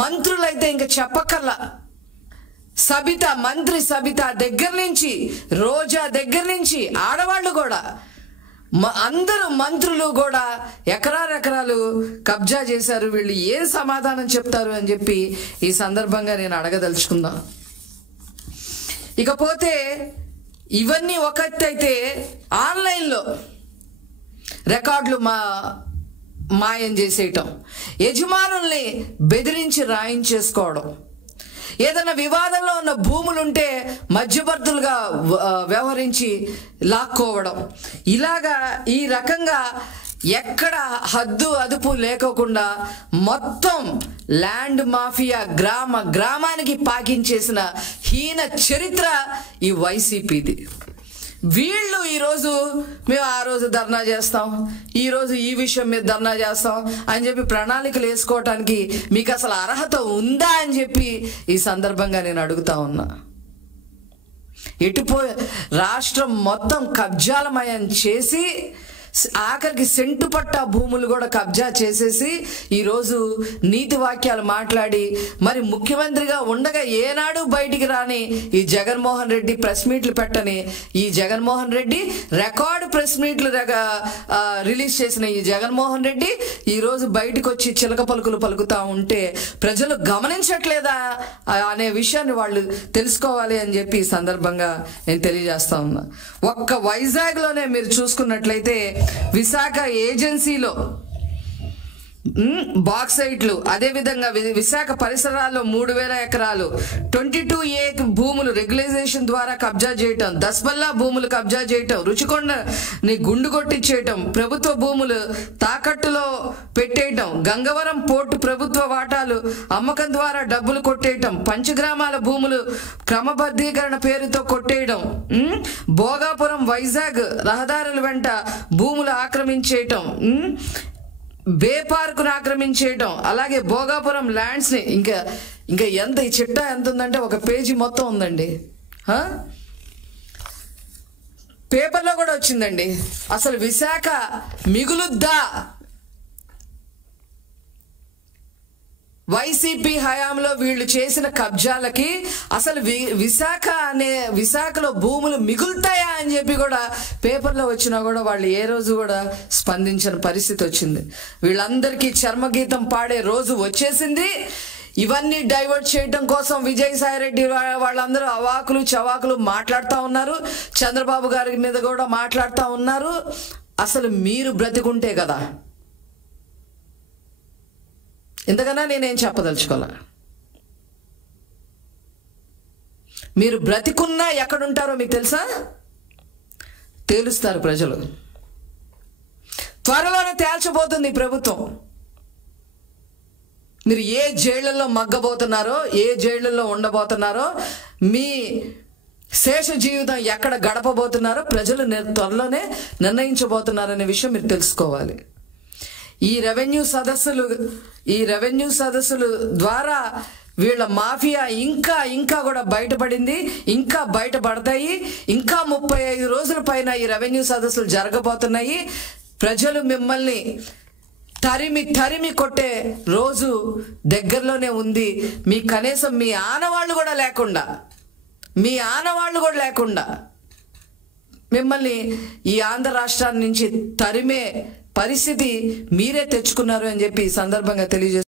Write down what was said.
మంత్రులైతే ఇంకా చెప్పక్కర్లా. సబిత, మంత్రి సబిత దగ్గర నుంచి, రోజా దగ్గర నుంచి, ఆడవాళ్ళు కూడా, అందరూ మంత్రులు కూడా ఎకరాలు కబ్జా చేశారు. వీళ్ళు ఏం సమాధానం చెప్తారు అని చెప్పి ఈ సందర్భంగా నేను అడగదలుచుకుందా. ఇకపోతే ఇవన్నీ ఒక ఎత్తు అయితే, ఆన్లైన్లో రికార్డులు మాయం చేసేయటం, యజమానుల్ని బెదిరించి రాయించేసుకోవడం, ఏదైనా వివాదంలో ఉన్న భూములుంటే మధ్యవర్తులుగా వ్యవహరించి లాక్కోవడం, ఇలాగా ఈ రకంగా ఎక్కడ హద్దు అదుపు లేకోకుండా మొత్తం ల్యాండ్ మాఫియా గ్రామానికి పాకించేసిన హీన చరిత్ర ఈ వైసీపీది. వీళ్ళు ఈరోజు మేము ఆ రోజు ధర్నా చేస్తాం, ఈరోజు ఈ విషయం మీద ధర్నా చేస్తాం అని చెప్పి ప్రణాళికలు వేసుకోవటానికి మీకు అసలు అర్హత ఉందా అని చెప్పి ఈ సందర్భంగా నేను అడుగుతా ఉన్నా. రాష్ట్రం మొత్తం కబ్జాలమయం చేసి ఆఖరికి సెంటు పట్టా భూములు కూడా కబ్జా చేసేసి ఈరోజు నీతి వాక్యాలు మాట్లాడి, మరి ముఖ్యమంత్రిగా ఉండగా ఏనాడు బయటికి రాని ఈ జగన్మోహన్ రెడ్డి, ప్రెస్ మీట్లు పెట్టని ఈ జగన్మోహన్ రెడ్డి, రికార్డు ప్రెస్ మీట్లు రిలీజ్ చేసిన ఈ జగన్మోహన్ రెడ్డి ఈరోజు బయటకు వచ్చి చిలక పలుకులు పలుకుతా ఉంటే ప్రజలు గమనించట్లేదా అనే విషయాన్ని వాళ్ళు తెలుసుకోవాలి అని చెప్పి ఈ సందర్భంగా నేను తెలియజేస్తా ఉన్నా. ఒక్క వైజాగ్లోనే మీరు చూసుకున్నట్లయితే విశాఖ ఏజెన్సీలో బాక్సైట్లు, అదేవిధంగా విశాఖ పరిసరాల్లో 3000 ఎకరాలు 22A భూములు రెగ్యులైజేషన్ ద్వారా కబ్జా చేయటం, దస్బల్లా భూములు కబ్జా చేయటం, రుచికొండని గుండు కొట్టించేయటం, ప్రభుత్వ భూములు తాకట్టులో పెట్టేయటం, గంగవరం పోర్టు ప్రభుత్వ వాటాలు అమ్మకం ద్వారా డబ్బులు కొట్టేయటం, పంచగ్రామాల భూములు క్రమబద్ధీకరణ పేరుతో కొట్టేయడం, భోగాపురం వైజాగ్ రహదారుల వెంట భూములు ఆక్రమించేయటం, బే పార్కును ఆక్రమించేయటం, అలాగే భోగాపురం ల్యాండ్స్ని ఇంకా ఎంత ఈ చిట్టా ఎంత ఉందంటే ఒక పేజీ మొత్తం ఉందండి. పేపర్లో కూడా వచ్చిందండి. అసలు విశాఖ మిగులుద్దా? వైసీపీ హయాంలో వీళ్ళు చేసిన కబ్జాలకి అసలు విశాఖలో భూములు మిగులుతాయా అని చెప్పి కూడా పేపర్లో వచ్చినా కూడా వాళ్ళు ఏ రోజు కూడా స్పందించిన పరిస్థితి వచ్చింది. వీళ్ళందరికీ చర్మగీతం పాడే రోజు వచ్చేసింది. ఇవన్నీ డైవర్ట్ చేయడం కోసం విజయసాయిరెడ్డి వాళ్ళందరూ అవాకులు చవాకులు మాట్లాడుతూ ఉన్నారు. చంద్రబాబు గారి మీద కూడా మాట్లాడుతూ ఉన్నారు. అసలు మీరు బ్రతికుంటే కదా, ఇంతకన్నా నేనేం చెప్పదలుచుకోలే. మీరు బ్రతికున్నా ఎక్కడుంటారో మీకు తెలుసా? తేలుస్తారు ప్రజలు. త్వరలోనే తేల్చబోతుంది ప్రభుత్వం. మీరు ఏ జైళ్లలో మగ్గబోతున్నారో, ఏ జైళ్లలో ఉండబోతున్నారో, మీ శేష జీవితం ఎక్కడ గడపబోతున్నారో ప్రజలు త్వరలోనే నిర్ణయించబోతున్నారనే విషయం మీరు తెలుసుకోవాలి. ఈ రెవెన్యూ సదస్సులు ద్వారా వీళ్ళ మాఫియా ఇంకా కూడా బయటపడింది, ఇంకా బయటపడతాయి. ఇంకా 35 రోజుల పైన ఈ రెవెన్యూ సదస్సులు జరగబోతున్నాయి. ప్రజలు మిమ్మల్ని తరిమి కొట్టే రోజు దగ్గరలోనే ఉంది. మీ కనీసం మీ ఆనవాళ్ళు కూడా లేకుండా మిమ్మల్ని ఈ ఆంధ్ర రాష్ట్రాన్ని నుంచి తరిమే పరిస్థితి మీరే తెచ్చుకున్నారు అని చెప్పి ఈ సందర్భంగా తెలియజేస్తారు.